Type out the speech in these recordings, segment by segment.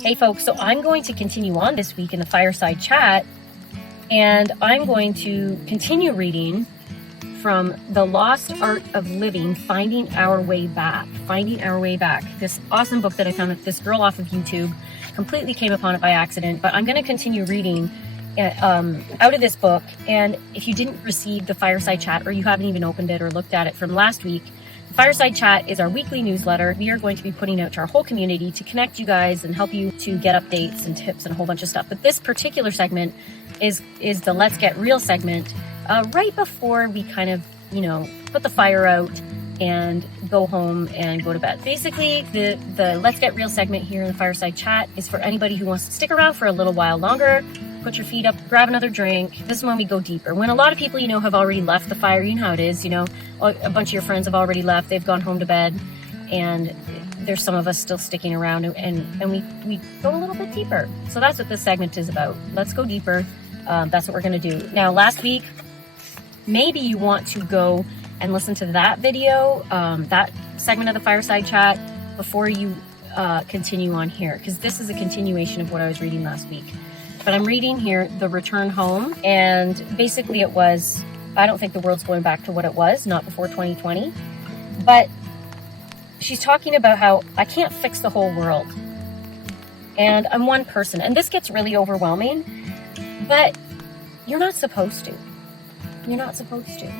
Hey folks, so I'm going to continue on this week in the Fireside Chat, and I'm going to continue reading from The Lost Art of Living, Finding Our Way Back. This awesome book that I found with this girl off of YouTube. Completely came upon it by accident, but I'm going to continue reading out of this book. And if you didn't receive the Fireside Chat, or you haven't even opened it or looked at it from last week, Fireside Chat is our weekly newsletter. We are going to be putting out to our whole community to connect you guys and help you to get updates and tips and a whole bunch of stuff. But this particular segment is the Let's Get Real segment, right before we kind of, put the fire out and go home and go to bed. Basically, the Let's Get Real segment here in the Fireside Chat is for anybody who wants to stick around for a little while longer. Put your feet up, grab another drink. This is when we go deeper. When a lot of people, have already left the fire, you know how it is, a bunch of your friends have already left, they've gone home to bed, and there's some of us still sticking around, and we go a little bit deeper. So that's what this segment is about. Let's go deeper. That's what we're going to do. Now, last week, maybe you want to go and listen to that video, that segment of the Fireside Chat, before you continue on here, because this is a continuation of what I was reading last week. But I'm reading here The Return Home, and basically it was, I don't think the world's going back to what it was, not before 2020, but she's talking about how I can't fix the whole world, and I'm one person, and this gets really overwhelming, but you're not supposed to. You're not supposed to.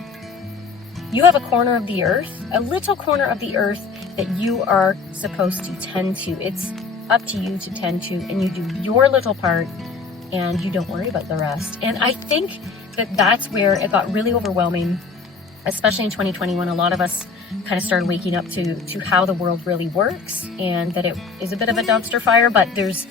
You have a corner of the earth, a little corner of the earth that you are supposed to tend to. It's up to you to tend to, and you do your little part, and you don't worry about the rest. And I think that that's where it got really overwhelming, especially in 2020, when a lot of us kind of started waking up to how the world really works, and that it is a bit of a dumpster fire, but there's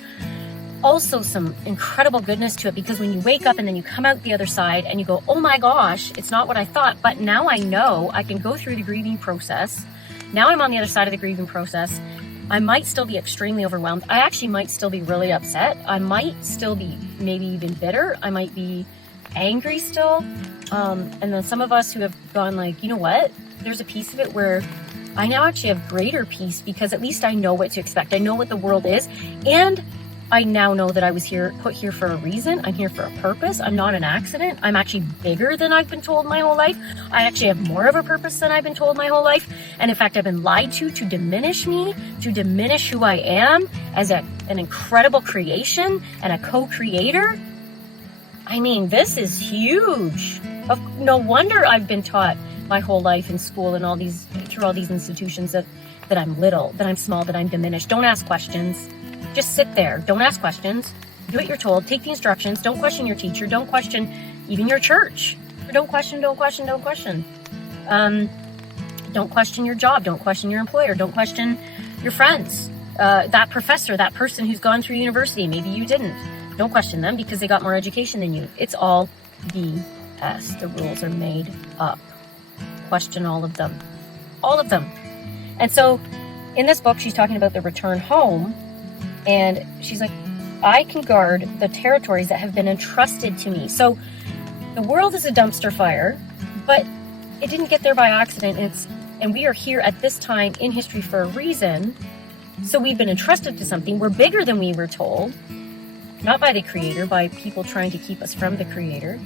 also some incredible goodness to it, because when you wake up and then you come out the other side and you go, oh my gosh, it's not what I thought, but now I know I can go through the grieving process. Now I'm on the other side of the grieving process. I might still be extremely overwhelmed. I actually might still be really upset. I might still be maybe even bitter. I might be angry still. And then some of us who have gone like, you know what? There's a piece of it where I now actually have greater peace, because at least I know what to expect. I know what the world is. And I now know that I was put here for a reason. I'm here for a purpose. I'm not an accident. I'm actually bigger than I've been told my whole life. I actually have more of a purpose than I've been told my whole life. And in fact, I've been lied to diminish me, to diminish who I am as an incredible creation and a co-creator. I mean, this is huge. No wonder I've been taught my whole life in school and through all these institutions that I'm little, that I'm small, that I'm diminished. Don't ask questions. Just sit there. Don't ask questions. Do what you're told. Take the instructions. Don't question your teacher. Don't question even your church. Don't question. Don't question your job. Don't question your employer. Don't question your friends. That professor, that person who's gone through university. Maybe you didn't. Don't question them because they got more education than you. It's all BS. The rules are made up. Question all of them. All of them. And so in this book, she's talking about the return home. And she's like, I can guard the territories that have been entrusted to me. So the world is a dumpster fire, but it didn't get there by accident. And we are here at this time in history for a reason. So we've been entrusted to something. We're bigger than we were told, not by the Creator, by people trying to keep us from the Creator.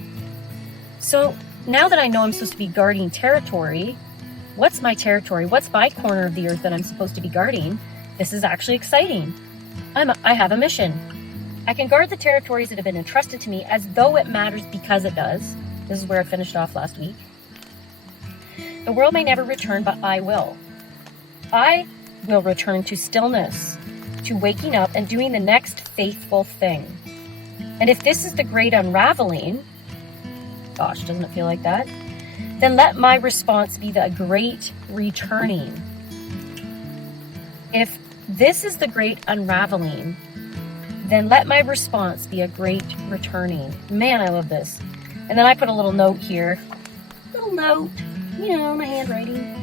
So now that I know I'm supposed to be guarding territory, what's my territory? What's my corner of the earth that I'm supposed to be guarding? This is actually exciting. I have a mission. I can guard the territories that have been entrusted to me as though it matters, because it does. This is where I finished off last week. The world may never return, but I will. I will return to stillness, to waking up and doing the next faithful thing. And if this is the great unraveling, gosh, doesn't it feel like that? Then let my response be the great returning. If this is the great unraveling, then let my response be a great returning. Man, I love this. And then I put a little note here. Little note, my handwriting.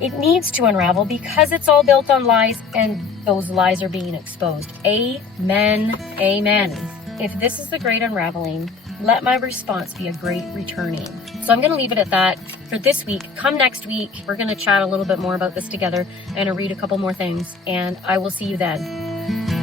It needs to unravel because it's all built on lies, and those lies are being exposed. Amen. Amen. If this is the great unraveling, let my response be a great returning. So I'm going to leave it at that for this week. Come next week, we're going to chat a little bit more about this together. I'm going to read a couple more things, and I will see you then.